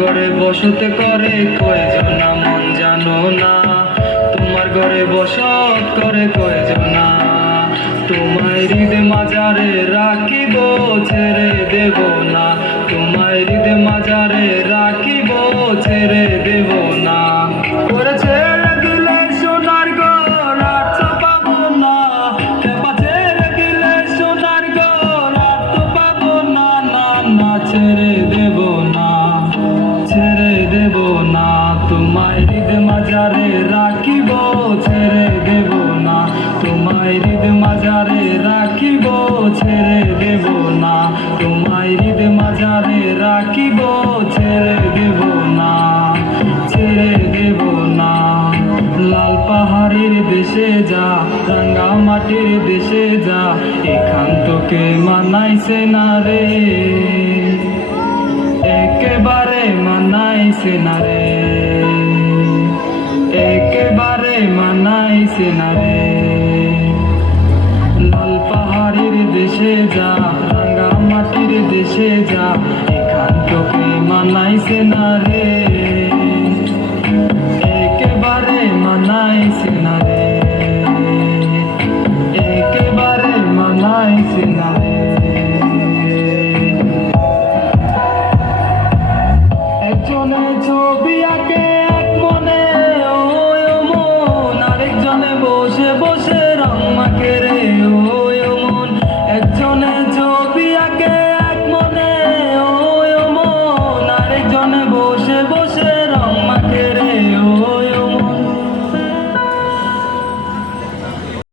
ঘরে বসত করে কয়জন মন জানো না, তোমার ঘরে বসত করে কয়জন না। তোমায় হৃদে মাজারে রাখিব ছেড়ে দেব না, তোমায় হৃদে মাজারে রাখিব ছেড়ে দেব না। করে ছেড়ে দিলে সোনার ঘর আর তো পাবো না, খেপা ছেড়ে দিলে সোনার ঘর আর তো পাবো না। না না ছেড়ে দেব না, ছেড়ে দেব না, তোমায় হৃদে মাজারে রাখিব ছেড়ে দেব না, তোমায় হৃদে মাজারে রাখিব ছেড়ে দেব না, তোমায় হৃদে মাজারে রাখিব ছেড়ে দেব না, ছেড়ে দেব না। লাল পাহাড়ের দেশে যা, রাঙ্গা মাটির দেশে যা, এখান তোকে মানাইছে না রে, একেবারে মানাইছে না রে, একেবারে মানাইছে না রে। লাল পাহাড়ের দেশে যা, রাঙ্গা মাটির দেশে যা, এখান তোকে মানাইছে না রে।